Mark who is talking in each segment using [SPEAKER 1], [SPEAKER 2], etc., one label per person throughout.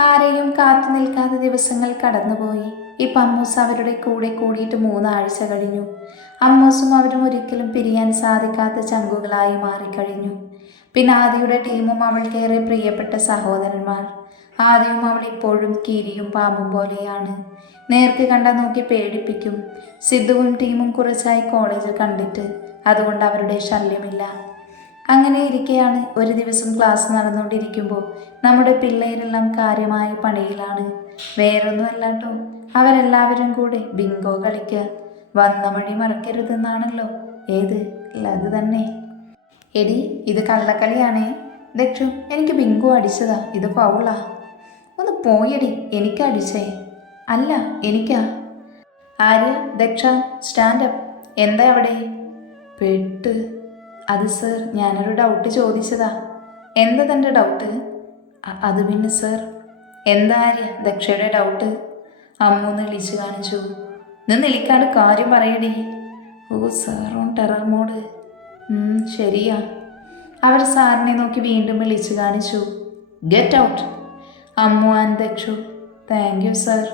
[SPEAKER 1] ആരെയും കാത്തു നിൽക്കാതെ ദിവസങ്ങൾ കടന്നുപോയി. ഇപ്പം അമ്മൂസ് അവരുടെ കൂടെ കൂടിയിട്ട് മൂന്നാഴ്ച കഴിഞ്ഞു. അമ്മൂസും അവരും ഒരിക്കലും പിരിയാൻ സാധിക്കാത്ത ചങ്കുകളായി മാറിക്കഴിഞ്ഞു. പിന്നെ ആദിയുടെ ടീമും അവൾക്കേറെ പ്രിയപ്പെട്ട സഹോദരന്മാർ. ആദ്യവും അവൾ ഇപ്പോഴും കീരിയും പാമ്പും പോലെയാണ്. നേർക്ക് കണ്ടാൽ നോക്കി പേടിപ്പിക്കും. സിദ്ധുവും ടീമും കുറച്ചായി കോളേജിൽ കണ്ടിട്ട്. അതുകൊണ്ട് അവരുടെ ശല്യമില്ല. അങ്ങനെ ഇരിക്കെയാണ് ഒരു ദിവസം ക്ലാസ് നടന്നുകൊണ്ടിരിക്കുമ്പോൾ നമ്മുടെ പിള്ളേരെല്ലാം കാര്യമായ പണിയിലാണ്. വേറൊന്നുമല്ല കേട്ടോ അവരെല്ലാവരും കൂടെ ബിങ്കോ കളിക്കുക വന്ന വഴി മറക്കരുതെന്നാണല്ലോ. ഏത്? അത് തന്നെ. എടി ഇത് കള്ളക്കളിയാണേ. ദക്ഷു എനിക്ക് ബിങ്കോ അടിച്ചതാ. ഇത് പൗളാ ഒന്ന് പോയടി എനിക്ക് അടിച്ചേ. അല്ല എനിക്കാ. Arya Daksha stand up. എന്താ അവിടെ? പെട്ട്. അത് സർ ഞാനൊരു ഡൗട്ട് ചോദിച്ചതാ. എന്താ തന്റെ ഡൗട്ട് അത് പിന്നെ സർ എന്താ ദക്ഷയുടെ ഡൗട്ട് അമ്മ ഒന്ന് വിളിച്ചു കാണിച്ചു. നിന്ന് നിളിക്കാണ്ട് കാര്യം പറയടി. ഓ സാർ ഓൺ ടെറർ മോഡ് ശരിയാ. അവർ സാറിനെ നോക്കി വീണ്ടും വിളിച്ചു കാണിച്ചു. Get out Ammu and Dakshu thank you sir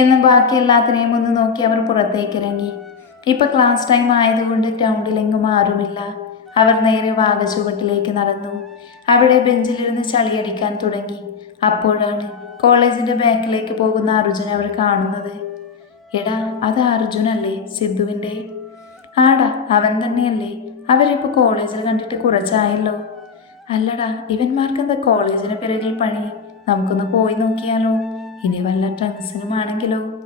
[SPEAKER 1] എന്ന് ബാക്കി എല്ലാത്തിനെയും ഒന്ന് നോക്കി അവർ പുറത്തേക്ക് ഇറങ്ങി ഇപ്പം ക്ലാസ് ടൈം ആയതുകൊണ്ട് ഗ്രൗണ്ടിലെങ്ങും ആരുമില്ല. അവർ നേരെ വാഗചുവട്ടിലേക്ക് നടന്നു. അവിടെ ബെഞ്ചിലിരുന്ന് ചളിയടിക്കാൻ തുടങ്ങി. അപ്പോഴാണ് കോളേജിന്റെ ബാക്കിലേക്ക് പോകുന്ന അർജുൻ അവർ കാണുന്നത്. എടാ അത് അർജുനല്ലേ സിദ്ധുവിന്റെ ആടാ അവൻ തന്നെയല്ലേ. അവരിപ്പോൾ കോളേജിൽ കണ്ടിട്ട് കുറച്ചായല്ലോ. അല്ലടാ ഇവന്മാർക്കെന്താ കോളേജിന് പിറകിൽ പണി? നമുക്കൊന്ന് പോയി നോക്കിയാലോ. ഇനി വല്ല ഉം,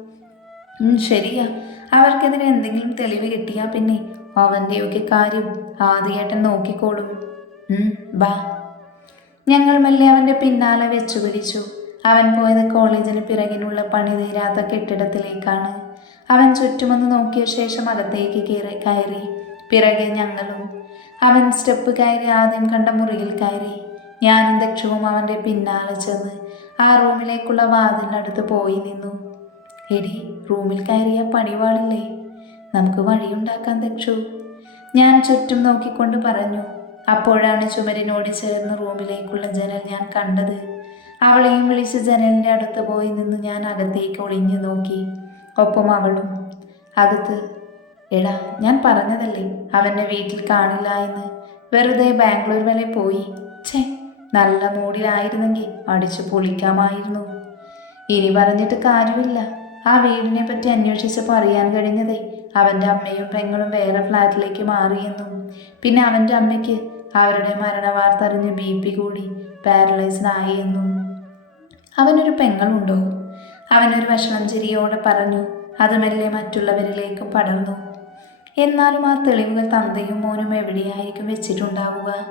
[SPEAKER 1] ശരിയാ. അവർക്കെതിരെ എന്തെങ്കിലും തെളിവ് കിട്ടിയാ പിന്നെ അവന്റെയൊക്കെ കാര്യം ആദ്യേട്ടൻ നോക്കിക്കോളും. ബാ. ഞങ്ങൾ മെല്ലെ അവന്റെ പിന്നാലെ വെച്ചു പിടിച്ചു. അവൻ പോയത് കോളേജിന് പിറകിനുള്ള പണി തീരാത്ത കെട്ടിടത്തിലേക്കാണ്. അവൻ ചുറ്റുമൊന്ന് നോക്കിയ ശേഷം അകത്തേക്ക് കയറി കയറി. പിറകെ ഞങ്ങളും. അവൻ സ്റ്റെപ്പ് കയറി ആദ്യം കണ്ട മുറിയിൽ കയറി. ഞാനും ദക്ഷവും അവന്റെ പിന്നാലെ ചെന്ന് ആ റൂമിലേക്കുള്ള വാതിലിനടുത്ത് പോയി നിന്നു. എടി റൂമിൽ കയറിയ പണിവാളല്ലേ നമുക്ക് വഴിയുണ്ടാക്കാൻ ദക്ഷു. ഞാൻ ചുറ്റും നോക്കിക്കൊണ്ട് പറഞ്ഞു. അപ്പോഴാണ് ചുമരിനോട് ചേർന്ന് റൂമിലേക്കുള്ള ജനൽ ഞാൻ കണ്ടത്. അവളെയും വിളിച്ച് ജനലിന്റെ അടുത്ത് പോയി നിന്ന് ഞാൻ അകത്തേക്ക് ഒളിഞ്ഞു നോക്കി. ഒപ്പം അവളും. അകത്ത്. എടാ ഞാൻ പറഞ്ഞതല്ലേ അവന്റെ വീട്ടിൽ കാണില്ല എന്ന്. വെറുതെ ബാംഗ്ലൂർ വരെ പോയി. ഛേ നല്ല മൂഡിലായിരുന്നെങ്കിൽ അടിച്ചു പൊളിക്കാമായിരുന്നു. ഇനി പറഞ്ഞിട്ട് കാര്യമില്ല. ആ വീടിനെ പറ്റി അന്വേഷിച്ചപ്പോൾ അറിയാൻ കഴിഞ്ഞതേ അവന്റെ അമ്മയും പെങ്ങളും വേറെ ഫ്ലാറ്റിലേക്ക് മാറിയെന്നും. പിന്നെ അവന്റെ അമ്മയ്ക്ക് അവരുടെ മരണവാർത്ത അറിഞ്ഞ് ബി പി കൂടി പാരലൈസ്ഡായി എന്നും. അവനൊരു പെങ്ങളുണ്ടോ? അവനൊരു വിഷമം ചിരിയോടെ പറഞ്ഞു അത് മെല്ലെ മറ്റുള്ളവരിലേക്കും പടർന്നു? എന്നാലും ആ തെളിവുകൾ തന്തയും മോനും എവിടെയായിരിക്കും വെച്ചിട്ടുണ്ടാവുക?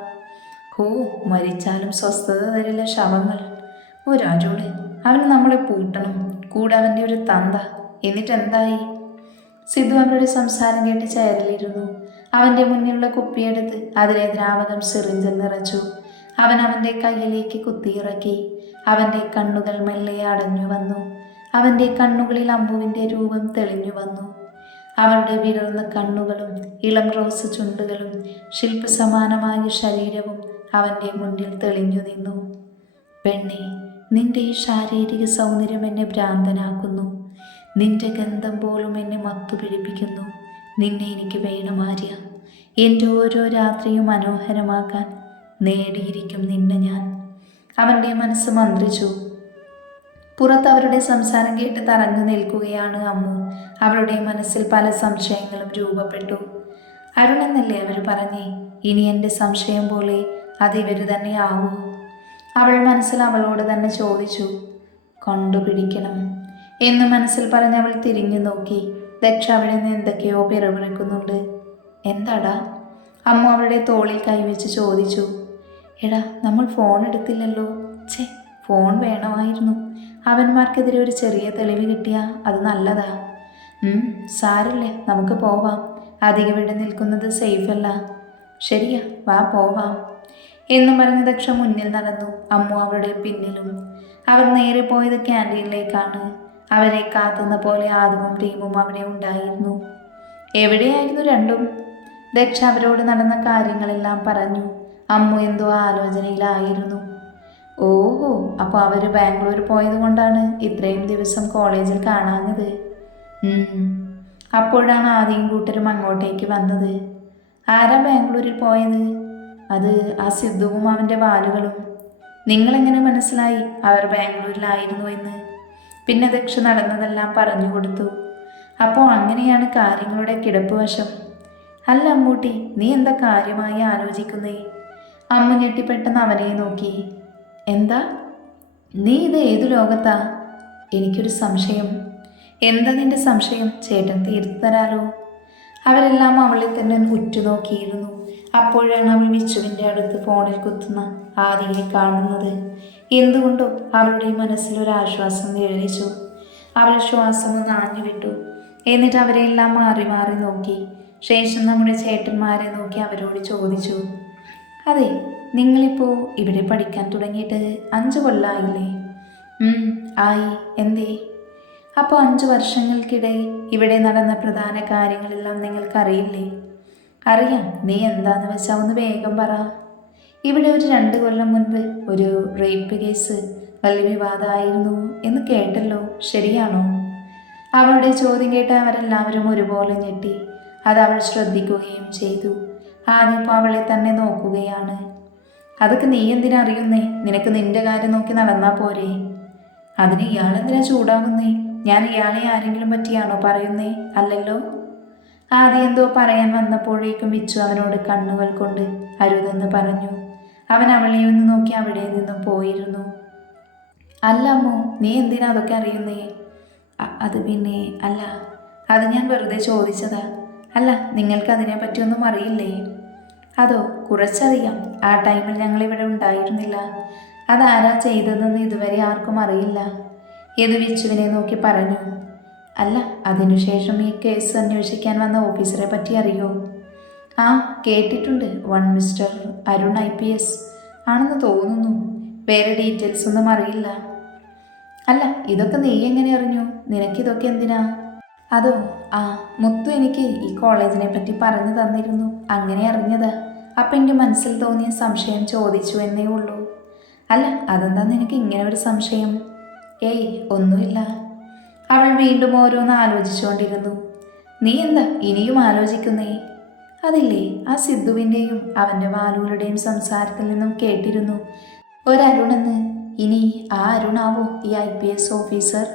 [SPEAKER 1] ഓ മരിച്ചാലും സ്വസ്ഥത തരില്ല ശവങ്ങൾ. ഒരാജോട് അവന് നമ്മളെ പൂട്ടണം. കൂടെ അവന്റെ ഒരു തന്ത. എന്നിട്ട് എന്തായി സിദ്ധു അവരുടെ സംസാരം കേട്ട് ചെയറിലിരുന്നു അവന്റെ മുന്നിലുള്ള കുപ്പിയെടുത്ത് അതിലെ ദ്രാവകം സിറിഞ്ചിൽ നിറച്ചു അവൻ അവന്റെ കയ്യിലേക്ക് കുത്തിയിറക്കി. അവന്റെ കണ്ണുകൾ മെല്ലെ അടഞ്ഞു വന്നു. അവന്റെ കണ്ണുകളിൽ അമ്പുവിന്റെ രൂപം തെളിഞ്ഞു വന്നു. അവളുടെ വിടർന്ന കണ്ണുകളും ഇളം റോസ് ചുണ്ടുകളും ശില്പസമാനമായ ശരീരവും അവന്റെ മുന്നിൽ തെളിഞ്ഞു നിന്നു. പെണ്ണെ നിന്റെ ഈ ശാരീരിക സൗന്ദര്യം എന്നെ ഭ്രാന്തനാക്കുന്നു. നിന്റെ ഗന്ധം പോലും എന്നെ മത്തു പിടിപ്പിക്കുന്നു നിന്നെ എനിക്ക് വേണം ആര്യ. എന്റെ ഓരോ രാത്രിയും മനോഹരമാക്കാൻ നേടിയിരിക്കും നിന്നെ ഞാൻ. അവന്റെ മനസ്സ് മന്ത്രിച്ചു. പുറത്ത് അവരുടെ സംസാരം കേട്ട് തറഞ്ഞു നിൽക്കുകയാണ് അമ്മു. അവളുടെ മനസ്സിൽ പല സംശയങ്ങളും രൂപപ്പെട്ടു. അരുണെന്നല്ലേ അവർ പറഞ്ഞേ? ഇനി എന്റെ സംശയം പോലെ അത് ഇവർ തന്നെ ആവൂ. അവൾ മനസ്സിൽ അവളോട് തന്നെ ചോദിച്ചു കണ്ടുപിടിക്കണം. എന്ന് മനസ്സിൽ പറഞ്ഞ് അവൾ തിരിഞ്ഞു നോക്കി. ദക്ഷ അവിടെ നിന്ന് എന്തൊക്കെയോ പിറവിറക്കുന്നുണ്ട് എന്താടാ? അമ്മ അവളുടെ തോളിൽ കൈവച്ച് ചോദിച്ചു. എടാ നമ്മൾ ഫോൺ എടുത്തില്ലല്ലോ. ഛേ ഫോൺ വേണമായിരുന്നു. അവന്മാർക്കെതിരെ ഒരു ചെറിയ തെളിവ് കിട്ടിയാൽ അത് നല്ലതാ. സാരല്ലേ നമുക്ക് പോവാം. അധികം ഇവിടെ നിൽക്കുന്നത് സേഫ് അല്ല ശരിയാ വാ പോവാം. എന്ന് പറഞ്ഞ് ദക്ഷ മുന്നിൽ നടന്നു. അമ്മു അവരുടെ പിന്നിലും. അവർ നേരെ പോയത് ക്യാന്റീനിലേക്കാണ്. അവരെ കാത്തുന്ന പോലെ ആദവും ടീമും അവിടെ ഉണ്ടായിരുന്നു. എവിടെയായിരുന്നു രണ്ടും? ദക്ഷ അവരോട് നടന്ന കാര്യങ്ങളെല്ലാം പറഞ്ഞു. അമ്മു എന്തോ ആലോചനയിലായിരുന്നു. ഓഹോ അപ്പോൾ അവർ ബാംഗ്ലൂർ പോയത് കൊണ്ടാണ് ഇത്രയും ദിവസം കോളേജിൽ കാണാഞ്ഞത്. അപ്പോഴാണ് ആദ്യം കൂട്ടരും അങ്ങോട്ടേക്ക് വന്നത്. ആരാ ബാംഗ്ലൂരിൽ പോയത്? അത് ആ സിദ്ധുവും അവന്റെ വാലുകളും. നിങ്ങളെങ്ങനെ മനസ്സിലായി അവർ ബാംഗ്ലൂരിലായിരുന്നു എന്ന്? പിന്നെ ദക്ഷ നടന്നതെല്ലാം പറഞ്ഞു കൊടുത്തു. അപ്പോൾ അങ്ങനെയാണ് കാര്യങ്ങളുടെ കിടപ്പ് വശം അല്ല അമ്മൂട്ടി നീ എന്താ കാര്യമായി ആലോചിക്കുന്നേ? അമ്മ ഞെട്ടിപ്പെട്ടെന്ന് അവനെ നോക്കി. എന്താ? നീ ഇത് ഏതു ലോകത്താ? എനിക്കൊരു സംശയം. എന്താ നിന്റെ സംശയം? ചേട്ടൻ തീർത്തു തരാലോ അവരെല്ലാം അവളെ തന്നെ ഉറ്റുനോക്കിയിരുന്നു. അപ്പോഴാണ് അവൾ വിച്ചുവിന്റെ അടുത്ത് ഫോണിൽ കുത്തുന്ന ആദിയെ കാണുന്നത്. എന്തുകൊണ്ടോ അവളുടെ ആശ്വാസം നിഴലിച്ചു അവൾ ശ്വാസം ഒന്ന് ആഞ്ഞു വിട്ടു. എന്നിട്ട് അവരെല്ലാം മാറി മാറി നോക്കി. ശേഷം നമ്മുടെ ചേട്ടന്മാരെ നോക്കി അവരോട് ചോദിച്ചു അതെ നിങ്ങളിപ്പോൾ ഇവിടെ പഠിക്കാൻ തുടങ്ങിയിട്ട് അഞ്ച് കൊല്ലമായില്ലേ ആയി. എന്തേ? അപ്പോൾ അഞ്ച് വർഷങ്ങൾക്കിടെ ഇവിടെ നടന്ന പ്രധാന കാര്യങ്ങളെല്ലാം നിങ്ങൾക്കറിയില്ലേ? അറിയാം നീ എന്താന്ന് വെച്ചാൽ ഒന്ന് വേഗം പറ. ഇവിടെ ഒരു രണ്ട് കൊല്ലം മുൻപ് ഒരു റേപ്പ് കേസ് വലിയ വിവാദമായിരുന്നു എന്ന് കേട്ടല്ലോ ശരിയാണോ? അവളുടെ ചോദ്യം കേട്ട് അവരെല്ലാവരും ഒരുപോലെ ഞെട്ടി. അത് അവൾ ശ്രദ്ധിക്കുകയും ചെയ്തു. ആദ്യം അവളെ തന്നെ നോക്കുകയാണ്. അതൊക്കെ നീ എന്തിനാ അറിയുന്നേ? നിനക്ക് നിന്റെ കാര്യം നോക്കി നടന്നാ പോരെ. അതിന് ഇയാളെന്തിനാ ചൂടാകുന്നേ ഞാൻ ഇയാളെ ആരെങ്കിലും പറ്റിയാണോ പറയുന്നേ? അല്ലല്ലോ? ആദ്യം എന്തോ പറയാൻ വന്നപ്പോഴേക്കും വിച്ചു അവനോട് കണ്ണുകൾ കൊണ്ട് അരുതെന്ന് പറഞ്ഞു. അവൻ അവളെ ഒന്ന് നോക്കി അവിടെ നിന്നും പോയിരുന്നു. അല്ല അമ്മോ നീ എന്തിനാ അതൊക്കെ അറിയുന്നേ? അത് പിന്നെ അല്ല അത് ഞാൻ വെറുതെ ചോദിച്ചതാ. അല്ല നിങ്ങൾക്ക് അതിനെ പറ്റിയൊന്നും അറിയില്ലേ? അതോ കുറച്ചറിയാം. ആ ടൈമിൽ ഞങ്ങൾ ഇവിടെ ഉണ്ടായിരുന്നില്ല. അതാരാ ചെയ്തതെന്ന് ഇതുവരെ ആർക്കും അറിയില്ല. യദു വിച്ചുവിനെ നോക്കി പറഞ്ഞു. അല്ല അതിനുശേഷം ഈ കേസ് അന്വേഷിക്കാൻ വന്ന ഓഫീസറെ പറ്റി അറിയോ? ആ കേട്ടിട്ടുണ്ട്. One mister Arun I P S. ആണെന്ന് തോന്നുന്നു. വേറെ ഡീറ്റെയിൽസ് ഒന്നും അറിയില്ല. അല്ല ഇതൊക്കെ നീ എങ്ങനെ അറിഞ്ഞു? നിനക്കിതൊക്കെ എന്തിനാ? അതോ ആ മുത്തു എനിക്ക് ഈ കോളേജിനെ പറ്റി പറഞ്ഞു തന്നിരുന്നു. അങ്ങനെ അറിഞ്ഞത്. അപ്പം എന്റെ മനസ്സിൽ തോന്നിയ സംശയം ചോദിച്ചു എന്നേ ഉള്ളൂ. അല്ല അതെന്താ നിനക്ക് ഇങ്ങനെ ഒരു സംശയം? ഏയ് ഒന്നുമില്ല. അവൾ വീണ്ടും ഓരോന്ന് ആലോചിച്ചുകൊണ്ടിരുന്നു. നീ എന്താ ഇനിയും ആലോചിക്കുന്നേ? അതില്ലേ ആ സിദ്ധുവിന്റെയും അവന്റെ വാലുകളുടെയും സംസാരത്തിൽ നിന്നും കേട്ടിരുന്നു. ഒരരുണെന്ന്? ഇനി ആ അരുണാവോ ഈ ഐ പി എസ് ഓഫീസർ?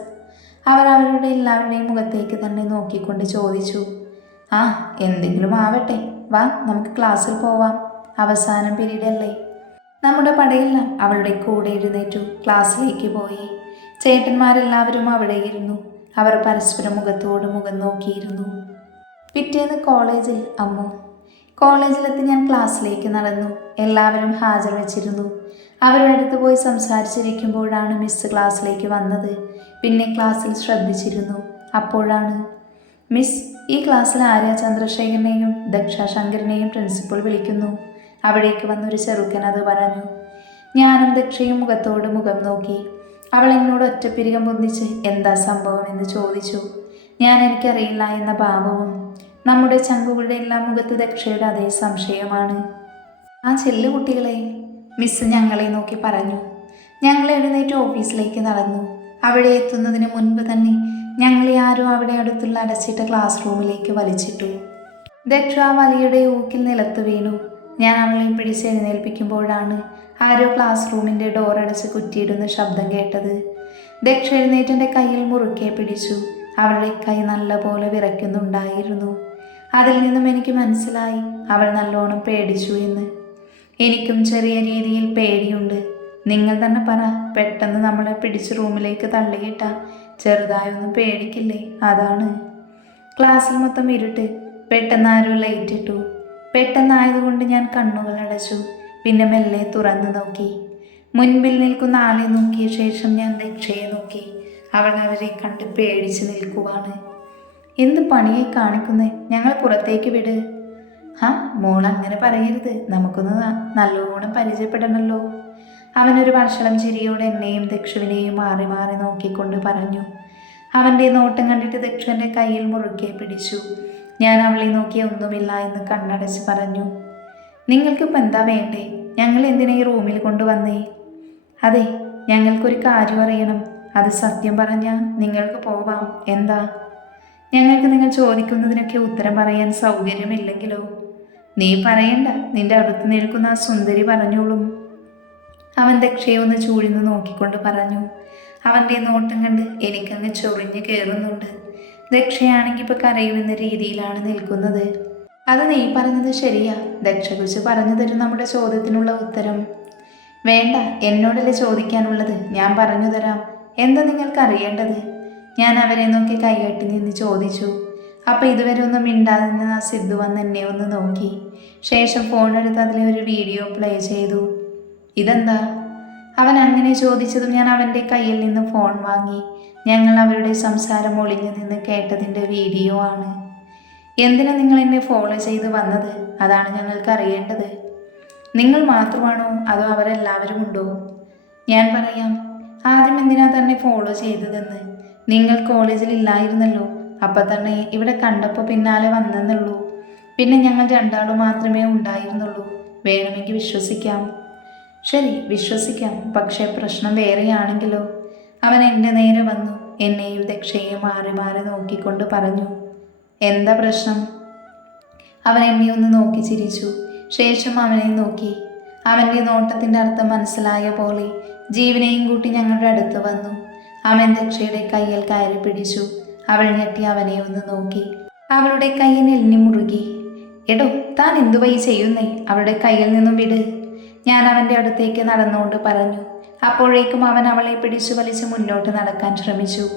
[SPEAKER 1] അവർ അവരുടെ എല്ലാവരുടെയും മുഖത്തേക്ക് തന്നെ നോക്കിക്കൊണ്ട് ചോദിച്ചു. ആ എന്തെങ്കിലും ആവട്ടെ. വാ നമുക്ക് ക്ലാസ്സിൽ പോവാം. അവസാനം പിരീഡല്ലേ? നമ്മുടെ പടയെല്ലാം അവളുടെ കൂടെ എഴുന്നേറ്റു. ക്ലാസ്സിലേക്ക് പോയി. ചേട്ടന്മാരെല്ലാവരും അവിടെ ഇരുന്നു. അവർ പരസ്പരം മുഖത്തോട് മുഖം നോക്കിയിരുന്നു. പിറ്റേന്ന് കോളേജിൽ അമ്മു. കോളേജിലെത്തി ഞാൻ ക്ലാസ്സിലേക്ക് നടന്നു. എല്ലാവരും ഹാജർ വെച്ചിരുന്നു. അവരുടെ അടുത്ത് പോയി സംസാരിച്ചിരിക്കുമ്പോഴാണ് മിസ് ക്ലാസ്സിലേക്ക് വന്നത്. പിന്നെ ക്ലാസ്സിൽ ശ്രദ്ധിച്ചിരുന്നു. അപ്പോഴാണ് മിസ് ഈ ക്ലാസ്സിൽ ആര്യ ചന്ദ്രശേഖരനെയും ദക്ഷാശങ്കരനെയും പ്രിൻസിപ്പൾ വിളിക്കുന്നു. അവിടേക്ക് വന്നൊരു ചെറുക്കൻ അത് പറഞ്ഞു. ഞാനും ദക്ഷയും മുഖത്തോട് മുഖം നോക്കി. അവൾ എന്നോട് ഒറ്റപ്പിരികം പൊന്തിച്ച് എന്താ സംഭവം എന്ന് ചോദിച്ചു. ഞാൻ എനിക്കറിയില്ല എന്ന ഭാവവും നമ്മുടെ ചങ്കുകളുടെ എല്ലാം മുഖത്ത് ദക്ഷയുടെ അതേ സംശയമാണ്. ആ ചെല്ലു കുട്ടികളെ മിസ് ഞങ്ങളെ നോക്കി പറഞ്ഞു. ഞങ്ങൾ എഴുന്നേറ്റ് ഓഫീസിലേക്ക് നടന്നു. അവിടെ എത്തുന്നതിന് മുൻപ് തന്നെ ഞങ്ങളെ ആരും അവിടെ അടുത്തുള്ള അടച്ചിട്ട ക്ലാസ് റൂമിലേക്ക് വലിച്ചിട്ടു. ദക്ഷ വലിയുടെ ഊക്കിൽ നിലത്ത് വീണു. ഞാൻ അവളെ പിടിച്ച് എഴുന്നേൽപ്പിക്കുമ്പോഴാണ് ആരോ ക്ലാസ് റൂമിന്റെ ഡോർ അടച്ച് കുറ്റിയിടുന്ന ശബ്ദം കേട്ടത്. ദക്ഷ എഴുന്നേറ്റന്റെ കയ്യിൽ മുറുക്കെ പിടിച്ചു. അവളുടെ കൈ നല്ലപോലെ വിറയ്ക്കുന്നുണ്ടായിരുന്നു. അതിൽ നിന്നും എനിക്ക് മനസ്സിലായി അവൾ നല്ലോണം പേടിച്ചു എന്ന്. എനിക്കും ചെറിയ രീതിയിൽ പേടിയുണ്ട്. നിങ്ങൾ തന്നെ പറ പെട്ടെന്ന് നമ്മളെ പിടിച്ച് റൂമിലേക്ക് തള്ളിയിട്ട ചെറുതായൊന്നും പേടിക്കില്ലേ? അതാണ്. ക്ലാസ്സിൽ മൊത്തം ഇരുട്ട്. പെട്ടെന്ന് ആരോ ലൈറ്റ് ഇട്ടു. പെട്ടെന്നായതുകൊണ്ട് ഞാൻ കണ്ണുകൾ അടച്ചു. പിന്നെ മെല്ലെ തുറന്നു നോക്കി. മുൻപിൽ നിൽക്കുന്ന ആളെ നോക്കിയ ശേഷം ഞാൻ ദക്ഷയെ നോക്കി. അവൾ അവരെ കണ്ട് പേടിച്ച് നിൽക്കുവാണ്. എന്ത് പണിയെ കാണിക്കുന്നേ? ഞങ്ങൾ പുറത്തേക്ക് വിട്. ആ മോൾ അങ്ങനെ പറയരുത്. നമുക്കൊന്ന് നല്ലോണം പരിചയപ്പെടണമല്ലോ അവനൊരു വർഷളം ചിരിയോടെ എന്നെയും ദക്ഷുവിനെയും മാറി മാറി നോക്കിക്കൊണ്ട് പറഞ്ഞു. അവന്റെ നോട്ടം കണ്ടിട്ട് ദക്ഷുവിന്റെ കയ്യിൽ മുറുക്കെ പിടിച്ചു. ഞാൻ അവളെ നോക്കി ഒന്നുമില്ല എന്ന് കണ്ണടച്ച് പറഞ്ഞു. നിങ്ങൾക്കിപ്പോൾ എന്താ വേണ്ടേ? ഞങ്ങൾ എന്തിനാ ഈ റൂമിൽ കൊണ്ടുവന്നേ? അതെ ഞങ്ങൾക്കൊരു കാര്യം അറിയണം. അത് സത്യം പറഞ്ഞാൽ നിങ്ങൾക്ക് പോവാം. എന്താ? ഞങ്ങൾക്ക് നിങ്ങൾ ചോദിക്കുന്നതിനൊക്കെ ഉത്തരം പറയാൻ സൗകര്യമില്ലെങ്കിലോ? നീ പറയണ്ട. നിന്റെ അടുത്ത് നിൽക്കുന്ന ആ സുന്ദരി പറഞ്ഞോളും. അവൻ ദക്ഷയെ ഒന്ന് ചൂഴ്ന്ന് നോക്കിക്കൊണ്ട് പറഞ്ഞു. അവന്റെ നോട്ടം കണ്ട് എനിക്കങ്ങ് ചൊറിഞ്ഞ് കയറുന്നുണ്ട് ദക്ഷയാണെങ്കിൽ ഇപ്പോൾ കരയുമെന്ന രീതിയിലാണ് നിൽക്കുന്നത്. അത് നീ പറഞ്ഞത് ശരിയാ. ദക്ഷകുശ് പറഞ്ഞു തരും നമ്മുടെ ചോദ്യത്തിനുള്ള ഉത്തരം. വേണ്ട എന്നോടല്ലേ ചോദിക്കാനുള്ളത്? ഞാൻ പറഞ്ഞു തരാം. എന്താ നിങ്ങൾക്ക് അറിയേണ്ടത്? ഞാൻ അവരെ നോക്കി കൈകെട്ടി നിന്ന് ചോദിച്ചു. അപ്പം ഇതുവരെ ഒന്നും മിണ്ടാതെ നിന്ന് ആ സിദ്ധു വന്ന് എന്നെ ഒന്ന് നോക്കി. ശേഷം ഫോൺ എടുത്ത് അതിലെ ഒരു വീഡിയോ പ്ലേ ചെയ്തു. ഇതെന്താ? അവൻ അങ്ങനെ ചോദിച്ചതും ഞാൻ അവന്റെ കയ്യിൽ നിന്ന് ഫോൺ വാങ്ങി. ഞങ്ങൾ അവരുടെ സംസാരം ഒളിഞ്ഞു നിന്ന് കേട്ടതിന്റെ വീഡിയോ ആണ്. എന്തിനാ നിങ്ങൾ എന്നെ ഫോളോ ചെയ്ത് വന്നത്? അതാണ് ഞങ്ങൾക്ക് അറിയേണ്ടത്. നിങ്ങൾ മാത്രമാണോ അതോ അവരെല്ലാവരും ഉണ്ടോ? ഞാൻ പറയാം ആദ്യം എന്തിനാ തന്നെ ഫോളോ ചെയ്തതെന്ന്? നിങ്ങൾ കോളേജിൽ ഇല്ലായിരുന്നല്ലോ അപ്പം തന്നെ ഇവിടെ കണ്ടപ്പോൾ പിന്നാലെ വന്നെന്നുള്ളൂ. പിന്നെ ഞങ്ങൾ രണ്ടാളും മാത്രമേ ഉണ്ടായിരുന്നുള്ളൂ. വേണമെങ്കിൽ വിശ്വസിക്കാം. ശരി വിശ്വസിക്കാം. പക്ഷേ പ്രശ്നം വേറെയാണെങ്കിലോ? അവൻ എന്റെ നേരെ വന്നു എന്നെയും ദക്ഷയെയും മാറി മാറി നോക്കിക്കൊണ്ട് പറഞ്ഞു. എന്താ പ്രശ്നം? അവൻ എന്നെ ഒന്ന് നോക്കി ചിരിച്ചു. ശേഷം അവനെ നോക്കി. അവന്റെ നോട്ടത്തിന്റെ അർത്ഥം മനസ്സിലായ പോലെ ജീവനെയും കൂട്ടി ഞങ്ങളുടെ അടുത്ത് വന്നു. അവൻ ദക്ഷയുടെ കയ്യിൽ കയറി പിടിച്ചു. അവൾ ഞെട്ടി അവനെ ഒന്ന് നോക്കി. അവളുടെ കയ്യിൽ എണ്ണി മുറുകി. എടോ താൻ എന്തുവൈ ചെയ്യുന്നേ? അവളുടെ കയ്യിൽ നിന്നും വിട്. ഞാൻ അവന്റെ അടുത്തേക്ക് നടന്നുകൊണ്ട് പറഞ്ഞു. അപ്പോഴേക്കും അവൻ അവളെ പിടിച്ചു വലിച്ച് മുന്നോട്ട് നടക്കാൻ ശ്രമിച്ചു.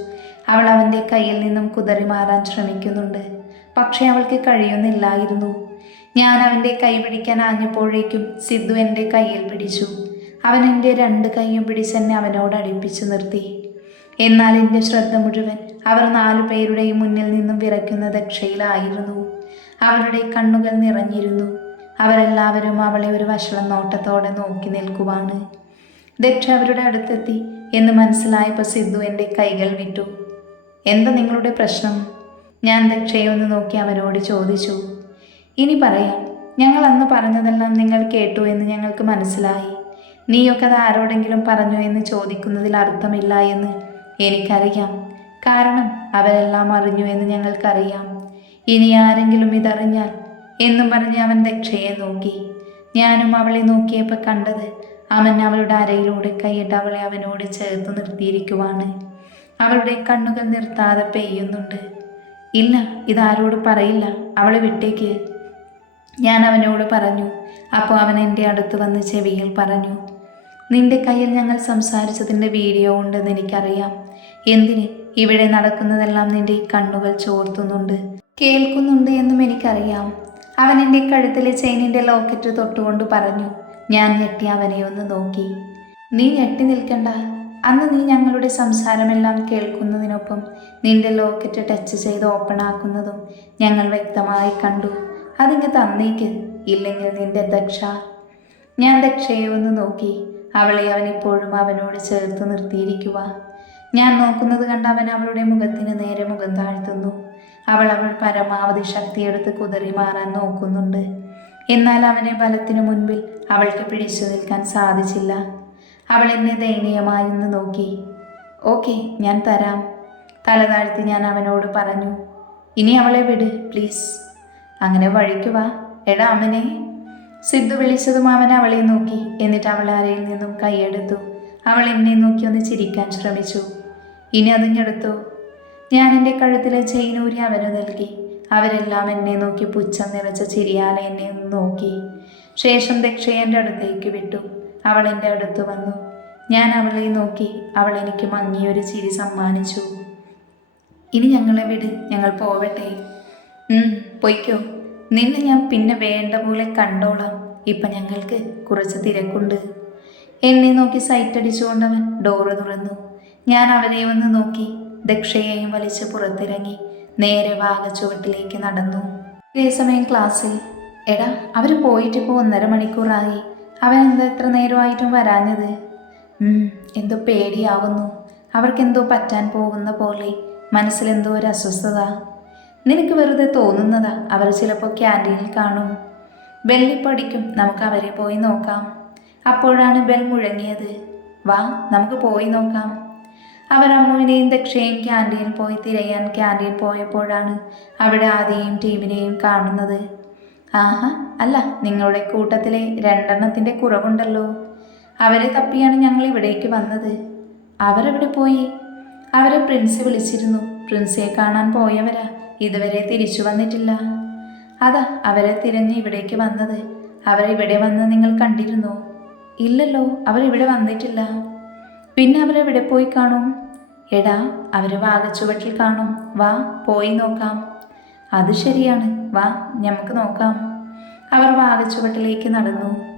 [SPEAKER 1] അവൾ അവന്റെ കയ്യിൽ നിന്നും കുതറി മാറാൻ ശ്രമിക്കുന്നുണ്ട്. പക്ഷേ അവൾക്ക് കഴിയുന്നില്ലായിരുന്നു. ഞാൻ അവന്റെ കൈ പിടിക്കാൻ ആഞ്ഞപ്പോഴേക്കും സിദ്ധു എന്റെ കയ്യിൽ പിടിച്ചു. അവൻ എന്റെ രണ്ട് കൈയും പിടിച്ച് എന്നെ അവനോട് അടുപ്പിച്ചു നിർത്തി. എന്നാൽ എന്റെ ശ്രദ്ധ മുഴുവൻ അവർ നാലു പേരുടെയും മുന്നിൽ നിന്നും വിറയ്ക്കുന്ന ദക്ഷയിലായിരുന്നു. അവരുടെ കണ്ണുകൾ നിറഞ്ഞിരുന്നു. അവരെല്ലാവരും അവളെ ഒരു വഷളം നോട്ടത്തോടെ നോക്കി നിൽക്കുവാണ്. ദക്ഷ അവരുടെ അടുത്തെത്തി എന്ന് മനസ്സിലായപ്പോൾ സിദ്ധു എന്റെ കൈകൾ വിട്ടു. എന്താ നിങ്ങളുടെ പ്രശ്നം? ഞാൻ ദക്ഷയൊന്ന് നോക്കി അവനോട് ചോദിച്ചു. ഇനി പറയാം ഞങ്ങൾ അന്ന് പറഞ്ഞതെല്ലാം നിങ്ങൾ കേട്ടു എന്ന് ഞങ്ങൾക്ക് മനസ്സിലായി. നീയൊക്കെ അത് ആരോടെങ്കിലും പറഞ്ഞു എന്ന് ചോദിക്കുന്നതിൽ അർത്ഥമില്ല എന്ന് എനിക്കറിയാം. കാരണം അവരെല്ലാം അറിഞ്ഞു എന്ന് ഞങ്ങൾക്കറിയാം. ഇനി ആരെങ്കിലും ഇതറിഞ്ഞാൽ എന്നും പറഞ്ഞ് അവൻ ദക്ഷയെ നോക്കി. ഞാനും അവളെ നോക്കിയപ്പോൾ കണ്ടത് അവൻ അവളുടെ അരയിലൂടെ കൈയിട്ട് അവളെ അവനോട് ചേർത്ത് നിർത്തിയിരിക്കുവാണ്. അവളുടെ കണ്ണുകൾ നിർത്താതെ പെയ്യുന്നുണ്ട്. ഇല്ല ഇതാരോട് പറയില്ല. അവളെ വിട്ടേക്ക്. ഞാൻ അവനോട് പറഞ്ഞു. അപ്പോൾ അവൻ എന്റെ അടുത്ത് വന്ന് ചെവിയിൽ പറഞ്ഞു. നിന്റെ കയ്യിൽ ഞങ്ങൾ സംസാരിച്ചതിന്റെ വീഡിയോ ഉണ്ടെന്ന് എനിക്കറിയാം. എന്തിന്? ഇവിടെ നടക്കുന്നതെല്ലാം നിന്റെ കണ്ണുകൾ ചോർത്തുന്നുണ്ട്. കേൾക്കുന്നുണ്ട് എന്നും എനിക്കറിയാം. അവൻ എന്റെ കഴുത്തിലെ ചെയിനിന്റെ ലോക്കറ്റ് തൊട്ടുകൊണ്ട് പറഞ്ഞു. ഞാൻ ഞെട്ടി അവനെ ഒന്ന് നോക്കി. നീ ഞെട്ടി നിൽക്കണ്ട. അന്ന് നീ ഞങ്ങളുടെ സംസാരമെല്ലാം കേൾക്കുന്നതിനൊപ്പം നിന്റെ ലോക്കറ്റ് ടച്ച് ചെയ്ത് ഓപ്പൺ ആക്കുന്നതും ഞങ്ങൾ വ്യക്തമായി കണ്ടു. അതിങ്ങ് തന്നേക്ക് ഇല്ലെങ്കിൽ നിന്റെ ദക്ഷ. ഞാൻ ദക്ഷയെ ഒന്ന് നോക്കി. അവളെ അവൻ ഇപ്പോഴും അവനോട് ചേർത്ത് നിർത്തിയിരിക്കുക. ഞാൻ നോക്കുന്നത് കണ്ട് അവൻ അവളുടെ മുഖത്തിന് നേരെ മുഖം താഴ്ത്തുന്നു. അവൾ അവൾ പരമാവധി ശക്തിയെടുത്ത് കുതറി മാറാൻ നോക്കുന്നുണ്ട്. എന്നാൽ അവനെ ബലത്തിനു മുൻപിൽ അവൾക്ക് പിടിച്ചു നിൽക്കാൻ സാധിച്ചില്ല. അവൾ എന്നെ ദയനീയമായി നിന്ന് നോക്കി. ഓക്കെ ഞാൻ തരാം. തല താഴ്ത്തി ഞാൻ അവനോട് പറഞ്ഞു. ഇനി അവളെ വിട് പ്ലീസ്. അങ്ങനെ വഴിക്ക് വാ. എടാ അവനെ സിദ്ധു വിളിച്ചതും അവൻ അവളെ നോക്കി. എന്നിട്ട് അവൾ അരയിൽ നിന്നും കൈയെടുത്തു. അവൾ എന്നെ നോക്കി ഒന്ന് ചിരിക്കാൻ ശ്രമിച്ചു. ഇനി അതിഞ്ഞെടുത്തു ഞാൻ എന്റെ കഴുത്തിലെ ചെയിനൂരി അവന് നൽകി. അവരെല്ലാം എന്നെ നോക്കി പുച്ഛം നിറച്ച ചിരിയാലെ എന്നെ ഒന്ന് നോക്കി. ശേഷം ദക്ഷയന്റെ അടുത്തേക്ക് വിട്ടു. അവൾ എന്റെ അടുത്ത് വന്നു. ഞാൻ അവളെ നോക്കി അവൾ എനിക്ക് മങ്ങിയൊരു ചിരി സമ്മാനിച്ചു. ഇനി ഞങ്ങളെ വിട് ഞങ്ങൾ പോവട്ടെ. പൊയ്ക്കോ. നിന്നെ ഞാൻ പിന്നെ വേണ്ട പോലെ കണ്ടോളാം. ഇപ്പം ഞങ്ങൾക്ക് കുറച്ച് തിരക്കുണ്ട്. എന്നെ നോക്കി സൈറ്റടിച്ചുകൊണ്ടവൻ ഡോറ് തുറന്നു. ഞാൻ അവനെ ഒന്ന് നോക്കി. ദക്ഷയെയും വലിച്ച് പുറത്തിറങ്ങി. നേരെ വാഗച്ചുവട്ടിലേക്ക് നടന്നു. ഇതേ സമയം ക്ലാസ്സിൽ എടാ അവർ പോയിട്ട് ഇപ്പോൾ ഒന്നര മണിക്കൂറായി. അവൻ എന്താ എത്ര നേരമായിട്ടും വരാഞ്ഞത്? എന്തോ പേടിയാവുന്നു. അവർക്കെന്തോ പറ്റാൻ പോകുന്ന പോലെ മനസ്സിലെന്തോ ഒരു അസ്വസ്ഥത. നിനക്ക് വെറുതെ തോന്നുന്നതാ അവർ ചിലപ്പോൾ ക്യാന്റീനിൽ കാണും. ബെല്ലിപ്പടിക്കും നമുക്ക് അവരെ പോയി നോക്കാം. അപ്പോഴാണ് ബെൽ മുഴങ്ങിയത്. വാ നമുക്ക് പോയി നോക്കാം. അവർ അമ്മുവിനെയും ദക്ഷയും ക്യാന്റീനിൽ പോയി തിരയാൻ ക്യാന്റീൻ പോയപ്പോഴാണ് അവിടെ ആദ്യയും ടീമിനെയും കാണുന്നത്. ആഹാ അല്ല നിങ്ങളുടെ കൂട്ടത്തിലെ രണ്ടെണ്ണത്തിന്റെ കുറവുണ്ടല്ലോ. അവരെ തപ്പിയാണ് ഞങ്ങൾ ഇവിടേക്ക് വന്നത്. അവരെവിടെ പോയി? അവരെ പ്രിൻസ് വിളിച്ചിരുന്നു. പ്രിൻസിയെ കാണാൻ പോയവരാ. ഇതുവരെ തിരിച്ചു വന്നിട്ടില്ല. അതാ അവരെ തിരഞ്ഞ് ഇവിടേക്ക് വന്നത്. അവരിവിടെ വന്ന് നിങ്ങൾ കണ്ടിരുന്നു? ഇല്ലല്ലോ അവരിവിടെ വന്നിട്ടില്ല. പിന്നെ അവരെവിടെ പോയി കാണും? എടാ അവർ വാഗച്ചുവട്ടിൽ കാണും. വാ പോയി നോക്കാം. അത് ശരിയാണ്. വാ നമുക്ക് നോക്കാം. അവർ വാതച്ചുവട്ടിലേക്ക് നടന്നു.